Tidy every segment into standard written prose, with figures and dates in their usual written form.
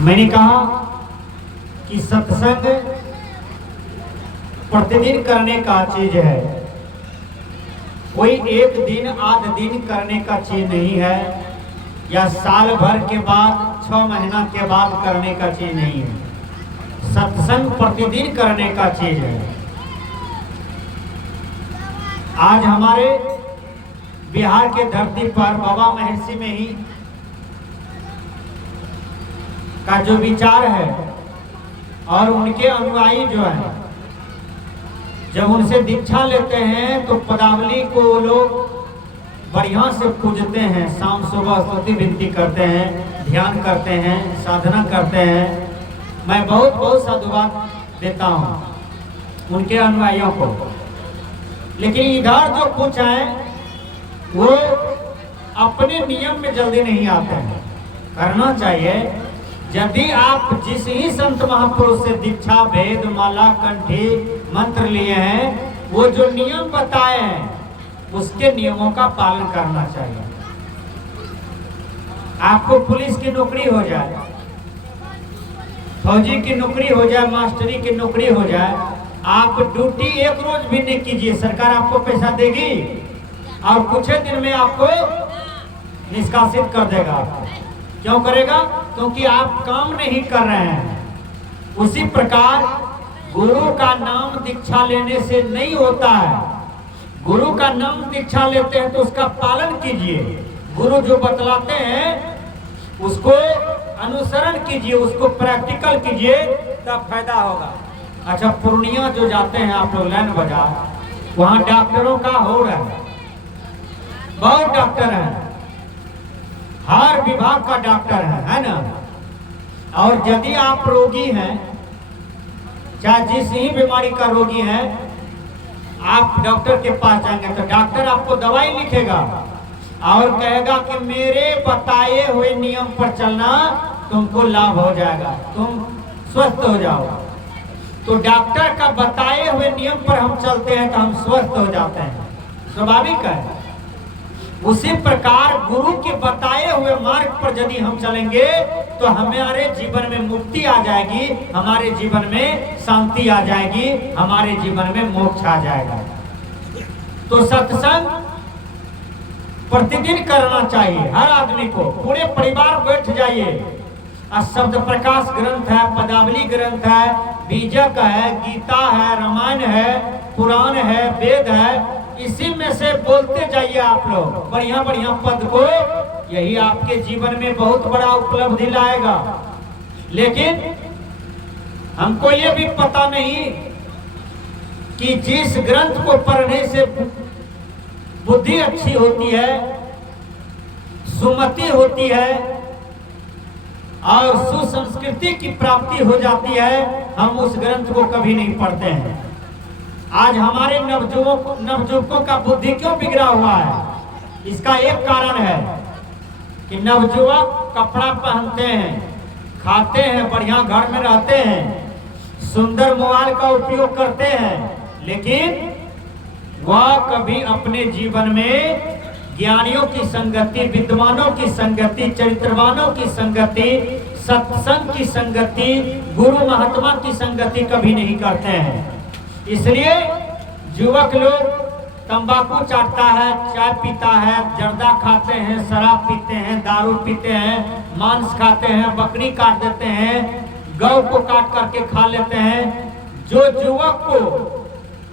मैंने कहा कि सत्संग प्रतिदिन करने का चीज है, कोई एक दिन आध दिन करने का चीज नहीं है, या साल भर के बाद 6 महीना के बाद करने का चीज नहीं है। सत्संग प्रतिदिन करने का चीज है। आज हमारे बिहार के धरती पर बाबा महर्षि में ही का जो विचार है और उनके अनुयायी जो है, जब उनसे दीक्षा लेते हैं तो पदावली को वो लोग बढ़िया से पूजते हैं, शाम सुबह स्तुति विनती करते हैं, ध्यान करते हैं, साधना करते हैं। मैं बहुत बहुत साधुवाद देता हूँ उनके अनुयायियों को। लेकिन इधर जो कुछ है वो अपने नियम में जल्दी नहीं आते हैं। करना चाहिए। यदि आप जिस ही संत महापुरुष से दीक्षा, भेद, माला, कंठी, मंत्र लिए हैं, वो जो नियम बताए हैं उसके नियमों का पालन करना चाहिए। आपको पुलिस की नौकरी हो जाए, फौजी की नौकरी हो जाए, मास्टरी की नौकरी हो जाए, आप ड्यूटी एक रोज भी नहीं कीजिए, सरकार आपको पैसा देगी और कुछ दिन में आपको निष्कासित कर देगा। क्यों करेगा? क्योंकि आप काम नहीं कर रहे हैं। उसी प्रकार गुरु का नाम दीक्षा लेने से नहीं होता है। गुरु का नाम दीक्षा लेते हैं तो उसका पालन कीजिए। गुरु जो बतलाते हैं उसको अनुसरण कीजिए, उसको प्रैक्टिकल कीजिए, तब फायदा होगा। अच्छा, पूर्णिया जो जाते हैं आप लोग लाइन बाजार, वहाँ डॉक्टरों का हो रहा है, बहुत डॉक्टर हैं, हर विभाग का डॉक्टर है ना। और यदि आप रोगी हैं, चाहे जिस ही बीमारी का रोगी है, आप डॉक्टर के पास जाएंगे तो डॉक्टर आपको दवाई लिखेगा और कहेगा कि मेरे बताए हुए नियम पर चलना, तुमको लाभ हो जाएगा, तुम स्वस्थ हो जाओ। तो डॉक्टर का बताए हुए नियम पर हम चलते हैं तो हम स्वस्थ हो जाते हैं, स्वाभाविक है। उसी प्रकार गुरु के बताए हुए मार्ग पर यदि हम चलेंगे तो हमारे जीवन में मुक्ति आ जाएगी, हमारे जीवन में शांति आ जाएगी, हमारे जीवन में मोक्ष आ जाएगा। तो सत्संग प्रतिदिन करना चाहिए हर आदमी को। पूरे परिवार बैठ जाइए। शब्द प्रकाश ग्रंथ है, पदावली ग्रंथ है, बीजक है, गीता है, रामायण है, पुराण है, वेद है, इसी में से बोलते जाइए आप लोग बढ़िया बढ़िया पद को। यही आपके जीवन में बहुत बड़ा उपलब्धि लाएगा। लेकिन हमको ये भी पता नहीं कि जिस ग्रंथ को पढ़ने से बुद्धि अच्छी होती है, सुमति होती है और सुसंस्कृति की प्राप्ति हो जाती है, हम उस ग्रंथ को कभी नहीं पढ़ते हैं। आज हमारे नवयुवकों का बुद्धि क्यों बिगड़ा हुआ है? इसका एक कारण है कि नवयुवक कपड़ा पहनते हैं, खाते हैं, बढ़िया घर में रहते हैं, सुंदर मोबाइल का उपयोग करते हैं, लेकिन वह कभी अपने जीवन में ज्ञानियों की संगति, विद्वानों की संगति, चरित्रवानों की संगति, सत्संग की संगति, गुरु महात्मा की संगति कभी नहीं करते हैं। इसलिए युवक लोग तंबाकू चाटता है, चाय पीता है, जर्दा खाते हैं, शराब पीते हैं, दारू पीते हैं, मांस खाते हैं, बकरी काट देते हैं, गौ को काट करके खा लेते हैं। जो युवक को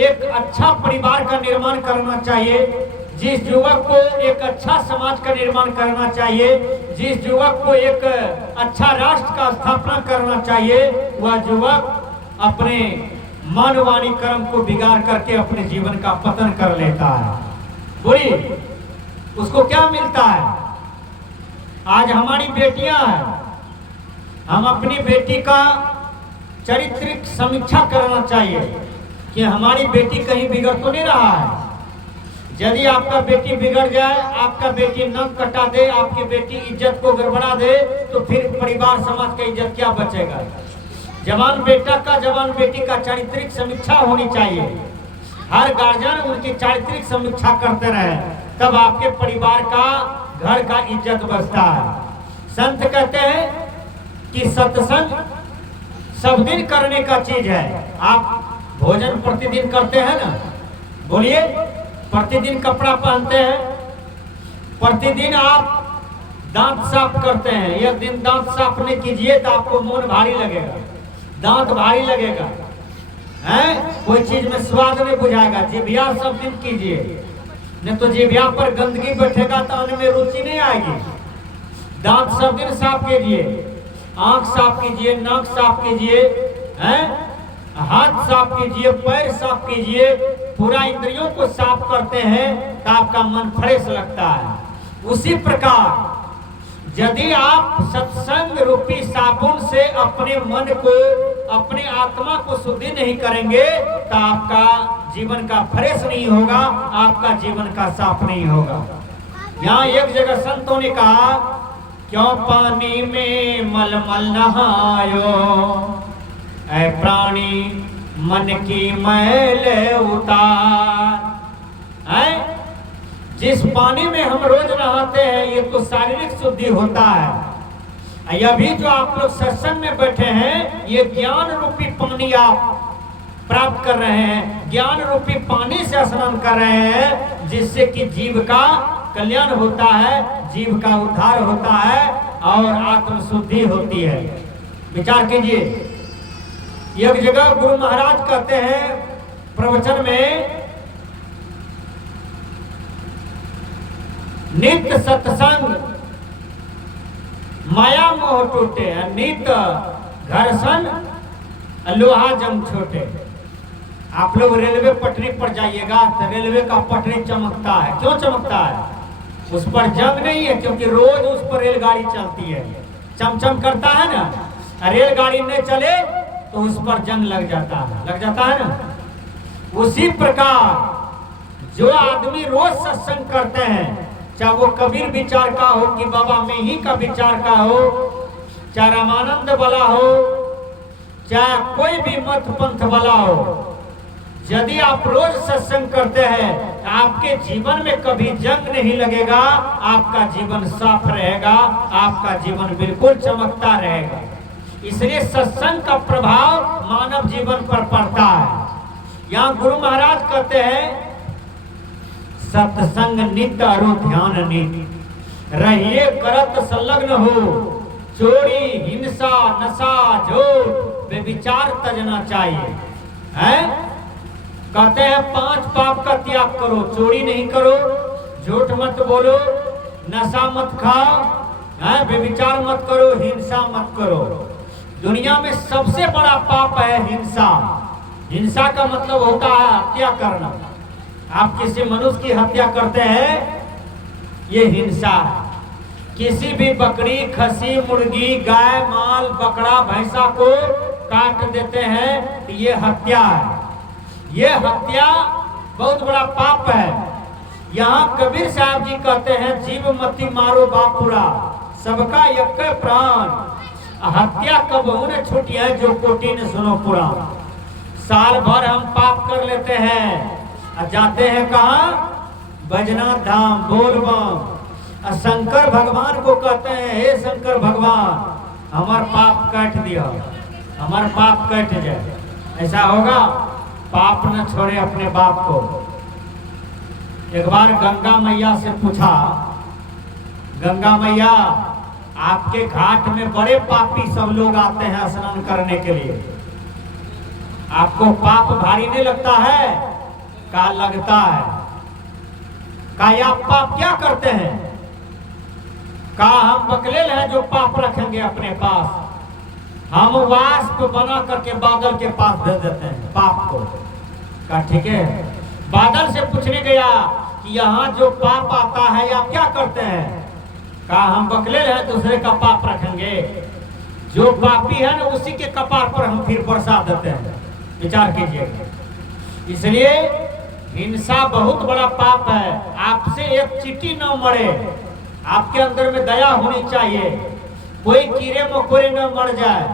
एक अच्छा परिवार का निर्माण करना चाहिए, जिस युवक को एक अच्छा समाज का निर्माण करना चाहिए, जिस युवक को एक अच्छा राष्ट्र का स्थापना करना चाहिए, वह युवक अपने मन वाणी कर्म को बिगाड़ करके अपने जीवन का पतन कर लेता है। बुरी उसको क्या मिलता है? आज हमारी बेटियां हैं, हम अपनी बेटी का चारित्रिक समीक्षा करना चाहिए कि हमारी बेटी कहीं बिगड़ तो नहीं रहा है। यदि आपका बेटी बिगड़ जाए, आपका बेटी नंग कटा दे, आपकी बेटी इज्जत को गड़बड़ा दे, तो फिर परिवार समाज का इज्जत क्या बचेगा? जवान बेटा का, जवान बेटी का चारित्रिक समीक्षा होनी चाहिए। हर गार्जियन उनकी चारित्रिक समीक्षा करते रहे, तब आपके परिवार का, घर का इज्जत बचता है। संत कहते हैं कि सत्संग सब दिन करने का चीज है। आप भोजन प्रतिदिन करते हैं ना, बोलिए, प्रतिदिन कपड़ा पहनते हैं, प्रतिदिन आप दांत साफ करते हैं। एक दिन दांत साफ नहीं कीजिए तो आपको मन भारी लगेगा, दांत भारी लगेगा, हैं? कोई चीज में स्वाद नहीं बुझाएगा। जिभ्या सब दिन कीजिए, नहीं तो जिभ्या पर गंदगी बैठेगा तो अन्न में रुचि नहीं आएगी। दांत सब दिन साफ कीजिए, आंख साफ कीजिए, नाक साफ कीजिए, हैं? हाथ साफ कीजिए, पैर साफ कीजिए, पूरा इंद्रियों को साफ करते हैं तो आपका मन फ्रेश लगता है। उसी प्रकार यदि आप सत्संग रूपी साबुन से अपने मन को, अपने आत्मा को शुद्धि नहीं करेंगे तो आपका जीवन का फ्रेश नहीं होगा, आपका जीवन का साफ नहीं होगा। यहाँ एक जगह संतों ने कहा, क्यों पानी में मलमल नहायो, ऐ प्राणी मन की मैल उतार। है? जिस पानी में हम रोज नहाते हैं ये तो शारीरिक शुद्धि होता है। यह भी जो आप लोग सत्संग में बैठे हैं ये ज्ञान रूपी पानी आप प्राप्त कर रहे हैं, ज्ञान रूपी पानी से स्नान कर रहे हैं, जिससे कि जीव का कल्याण होता है, जीव का उद्धार होता है और आत्म शुद्धि होती है। विचार कीजिए, एक जगह गुरु महाराज कहते हैं प्रवचन में, नित्य सत्संग माया मोह टूटे, नित्य घर्षण लोहा जम छोटे। आप लोग रेलवे पटरी पर जाइएगा तो रेलवे का पटरी चमकता है। क्यों चमकता है? उस पर जंग नहीं है, क्योंकि रोज उस पर रेलगाड़ी चलती है, चमचम करता है ना। रेलगाड़ी नहीं चले तो उस पर जंग लग जाता है ना। उसी प्रकार जो आदमी रोज सत्संग करते हैं, चाहे वो कबीर विचार का हो कि बाबा में ही का विचार का हो, चाहे रामानंद वाला हो, चाहे कोई भी मत पंथ वाला हो, यदि आप रोज सत्संग करते हैं आपके जीवन में कभी जंग नहीं लगेगा, आपका जीवन साफ रहेगा, आपका जीवन बिल्कुल चमकता रहेगा। इसलिए सत्संग का प्रभाव मानव जीवन पर पड़ता है। यहाँ गुरु महाराज कहते हैं, सत्संग नित्य अरु ध्यान नित्य रहिए करत संलग्न हो, चोरी हिंसा नशा झूठ बेविचार तजना चाहिए। हैं? कहते हैं 5 पाप का त्याग करो, चोरी नहीं करो, झूठ मत बोलो, नशा मत खाओ, बेविचार मत करो, हिंसा मत करो। दुनिया में सबसे बड़ा पाप है हिंसा। हिंसा का मतलब होता है हत्या करना। आप किसी मनुष्य की हत्या करते हैं, ये हिंसा है। किसी भी बकरी, खसी, मुर्गी, गाय, माल, बकरा, भैंसा को काट देते हैं तो ये हत्या है। ये हत्या बहुत बड़ा पाप है। यहाँ कबीर साहब जी कहते हैं, जीव मति मारो बापुरा, सबका एक प्राण, हत्या कब न छूटी है जो कोटि ने सुनो पुराण। साल भर हम पाप कर लेते हैं, जाते हैं कहाँ? बैजनाथ धाम, बोलबम। शंकर भगवान को कहते हैं, हे शंकर भगवान हमार पाप काट दिया, हमार पाप कट जाए। ऐसा होगा? पाप न छोड़े अपने बाप को। एक बार गंगा मैया से पूछा, गंगा मैया आपके घाट में बड़े पापी सब लोग आते हैं स्नान करने के लिए, आपको पाप भारी नहीं लगता है? का लगता है। का आप पाप क्या करते हैं? का हम बकलेल हैं जो पाप रखेंगे अपने पास? हम वाष्प बना करके बादल के पास भेज देते हैं पाप को। का ठीक है? बादल से पूछने गया कि यहाँ जो पाप आता है आप क्या करते हैं? का हम बकलेल हैं दूसरे का पाप रखेंगे? जो पापी है ना उसी के कपार पर हम फिर बरसा देते हैं। विचार कीजिएगा। इसलिए हिंसा बहुत बड़ा पाप है। आपसे एक चींटी न मरे, आपके अंदर में दया होनी चाहिए। कोई कीड़े मकोड़े न मर जाए,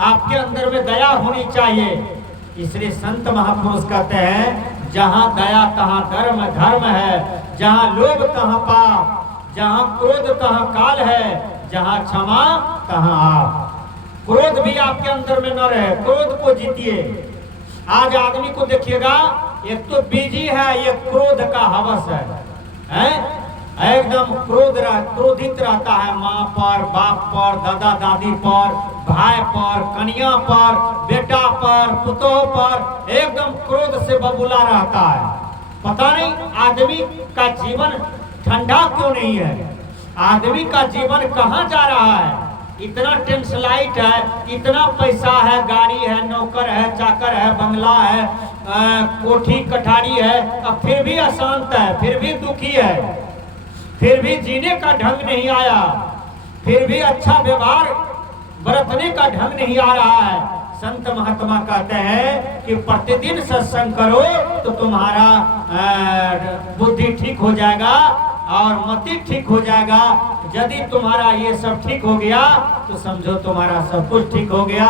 आपके अंदर में दया होनी चाहिए। इसलिए संत महापुरुष कहते हैं, जहाँ दया तहाँ धर्म, धर्म है जहाँ लोभ तहाँ पाप, जहाँ क्रोध तहाँ काल है, जहाँ क्षमा तहाँ आप। क्रोध भी आपके अंदर में न रहे, क्रोध को जीतिए। आज आदमी को देखिएगा, एक तो बिजी है, ये क्रोध का हवस है? एकदम क्रोधित रहता है माँ पर, बाप पर, दादा दादी पर, भाई पर, कन्या पर, बेटा पर, पुतोह पर, एकदम क्रोध से बबूला रहता है। पता नहीं आदमी का जीवन ठंडा क्यों नहीं है, आदमी का जीवन कहाँ जा रहा है। इतना टेंसलाइट है, इतना पैसा है, गाड़ी है, नौकर है, चाकर है, बंगला है, कोठी कठारी है, अब फिर भी अशांत है, फिर भी दुखी है, फिर भी जीने का ढंग नहीं आया, फिर भी अच्छा व्यवहार बरतने का ढंग नहीं आ रहा है। संत महात्मा कहते हैं कि प्रतिदिन सत्संग करो तो तुम्हारा बुद्धि ठीक हो जाएगा और मति ठीक हो जाएगा। यदि तुम्हारा ये सब ठीक हो गया तो समझो तुम्हारा सब कुछ ठीक हो गया।